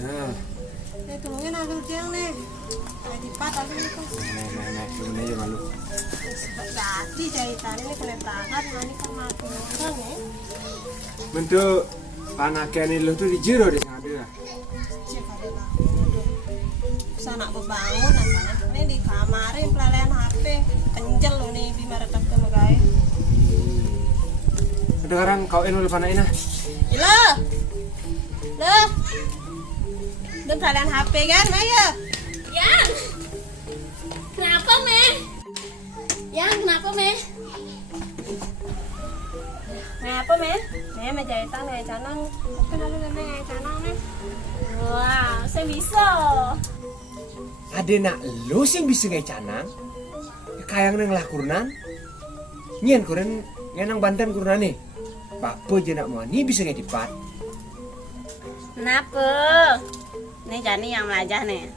Nah, Nih tulungin aku tiang nih. Kayak dipat aku itu. nek gimana ya malu. Jadi jahitan ini kena tangan, ini kan mati orang ya. Bentuk panakian lu tuh di jero deh sana dia. Cek ada lah. Sana bebangun asana. Ini di kamarin pelalean HP. Kenjel lo nih bimar ke megai. Sekarang kau enu panain ah. Ila. Lah. Dan pelalean HP kan, Maya? Yang, kenapa meh? Yang kenapa meh? Kenapa meh? Meh jahitan kayak canang. Kenapa meh kayak canang nih? Wah, saya bisa. Ada nak lu sih bisa kayak canang. Kayang neng lah kurnan. Nyen kurnan ngenang Banten kurnan nih. Papa je nak mau ni bisa kayak dipat. Kenapa? Nih Jani yang melajah nih.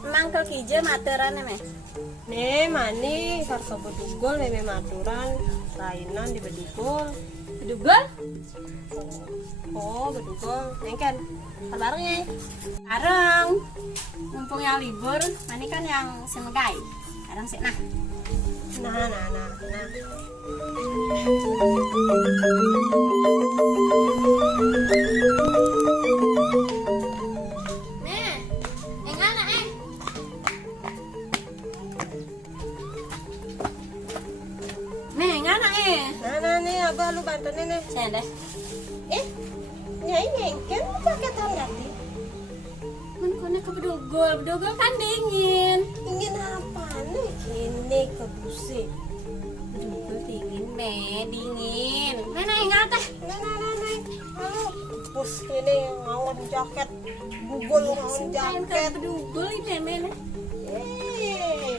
Emang ke kije materan meh? Nih mani karso bedugol nih maturan lainan di bedugol. Bedugol? Oh bedugol, nengken barengnya. Bareng. Mumpung yang libur, mani kan yang semegai. Kadang sih nah. Nah. Nih, yang mana Nih, yang mana Nah nih abah lu bantu nih. Saya deh. Nyai nengken lu pakai tanggati. Menkonya ke bedugol kan dingin. Ingin apa nih? Ini kebusi. Bedugol dingin dingin. Mana yang ngata? Nah. Halo. Bus ini ngawon jaket. Bugol ngawon Main ke jaket. bedugol ini men. Eh.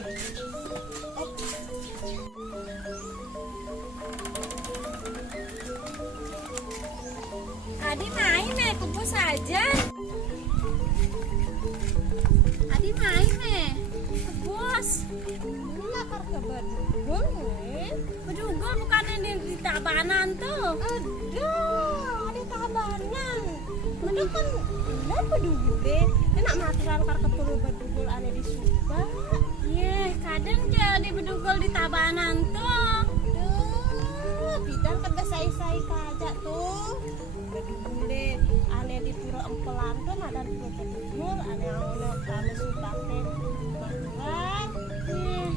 Adi main kebus aja. Adi main kebus. Lakar ke bedugol nih. Bedugol bukan yang di Tabanan tuh. Aduh, ada tabanan. Mana kan lah bedugol deh. Enak maturan kar ke pulau bedugol ada di Subang. Kadang jadi bedugol di Tabanan tuh. Duh, bidang kan besai-sai kaja tuh. Bedugol deh, aneh di pura empelan tuh ada di pura bedugol, aneh awalnya kami Subangnya maturan.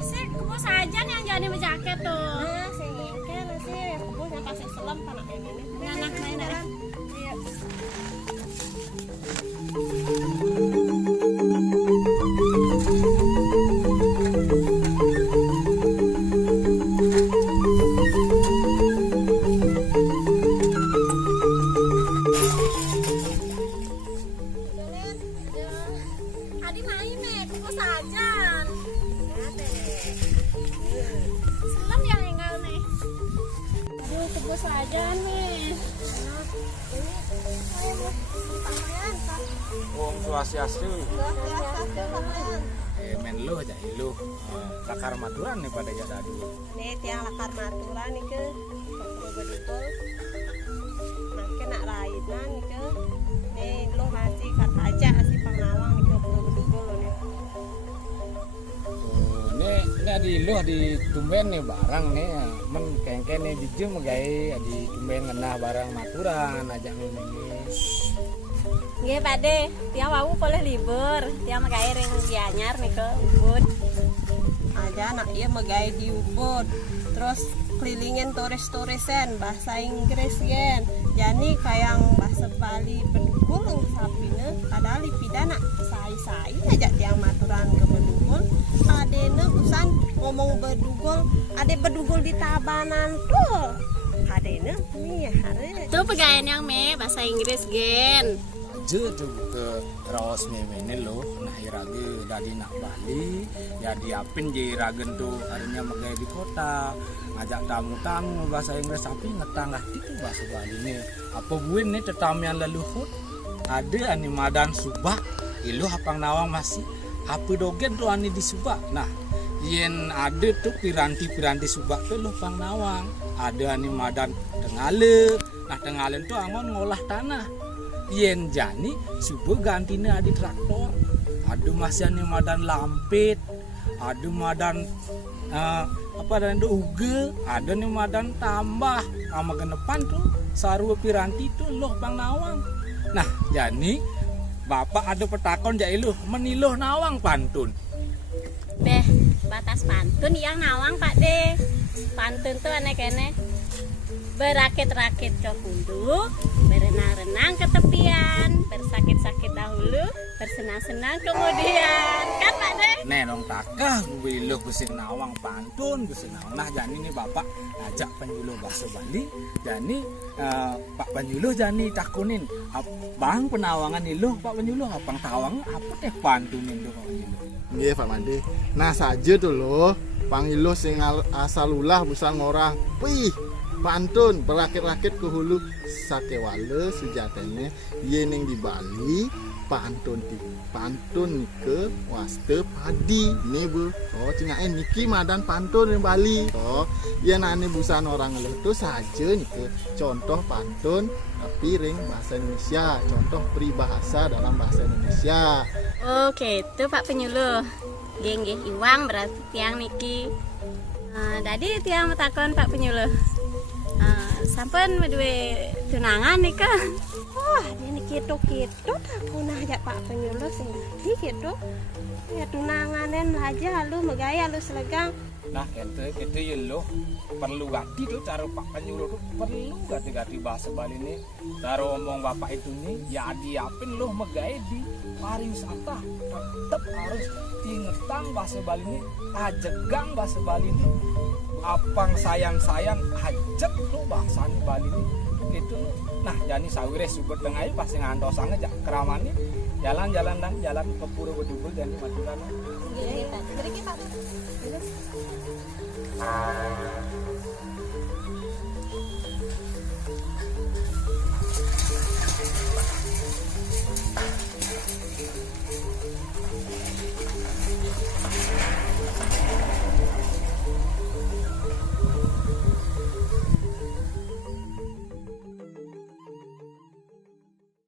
Saya kebus aja nih yang jadi berjaket tuh. Nah, saya ngengkel sih, kebun yang kasih selam kanak ini. Anak main dah. Iya. Adi main kebus aja. Selam yang enggak nih. Aduh kebus aja nih. Wong Swastiastu. Men lu aja lu. Lakar maturan nih pada jada dulu. Nih tiang lakar maturan nih ke pulau bedugol. Makin nak rainan nih ke. Nih lu masih kata aja si Pangnawang nih ke pulau bedugol nih. Ini di lu di tumben nih barang nih men kengken nih dijeng megai di tumben ngenah barang maturan ajak ini. Nggih, Pakde. Tiang wau boleh libur. Tiang magawe ring Gianyar nih ke Ubud. Aja anak iya megai di Ubud. Terus kelilingin turis-turisan bahasa Inggris gen. Jadi kayak bahasa Bali bedugul yang sapine padahal pidana sai-sai aja tiang maturan ke bedugul. Adene usan ngomong bedugul, ade bedugul di Tabanan tuh. Adene nih hari. Tuh pegawai yang bahasa Inggris gen. Je tuh ke raos memene lo nah irage dari nak Bali ya diapin je iragen tuh harinya megai di kota ngajak tamu-tamu bahasa Inggris tapi ngetangah itu bahasa Bali nih apa buin nih tetamian leluhur ada ani madan Subak ilu hapang nawang masih apa dogen tuh ani di Subak nah yen ada tuh piranti Subak tuh lo pang nawang ada ani madan Tengale nah Tengalen tuh angon ngolah tanah yen jani subuh gantine adi traktor, ada masane madan lampit, ada madan apa dan uge, ada nih madan tambah sama genepan tuh sarua piranti tuh loh Bang Nawang. Nah jani bapak ada petakon jai lu meniluh Nawang pantun. Beh, batas pantun yang Nawang Pak De. Pantun tuh aneh-aneh. Berakit-rakit ke hulu, berenang-renang ke tepian, bersakit-sakit dahulu, bersenang-senang kemudian. Kan Pak De? Nenong takah biluh kusin Nawang pantun kusin Nawang. Nah jani nih bapak ajak penyuluh bahasa Bali. Jani Pak penyuluh jani takunin Bang penawangan iluh Pak penyuluh apang tawang apa teh pantunin tuh Pak penyuluh. Nggih Pak Mandi. Nah saja tuh loh pangiluh sing asal ulah busang orang. Wih, pantun berakit-rakit ke hulu sakewale sejatene yen di Bali pantun ke waste padi nih bu. Oh cingaen niki madan pantun di Bali. Oh yen ane busan orang ngeluh tuh saja nih ke contoh pantun tapi ring bahasa Indonesia, contoh peribahasa dalam bahasa Indonesia. Oke, itu Pak Penyuluh. Geng Iwang berarti tiang niki. Tadi tiang metakon Pak Penyuluh. Sampun medue tunangan nih kan? Wah, ini gitu aku najak Pak Penyuluh sing tadi gitu. Ya tunanganen aja lu megaya lu selegang. Nah itu ya loh perlu gati tuh cara Pak penyuluh tuh perlu gati bahasa Bali nih. Cara omong bapak itu nih ya diapin loh megaya di pariwisata tetap harus tingetang bahasa Bali nih, ajegang bahasa Bali nih. Apang sayang ajak lo bahasanya Bali nih gitu loh. Nah jadi sawire subet tengah pasti ngantosang aja keramani jalan-jalan dan jalan ke Pura Bedugul dan Madura. Gini Pak.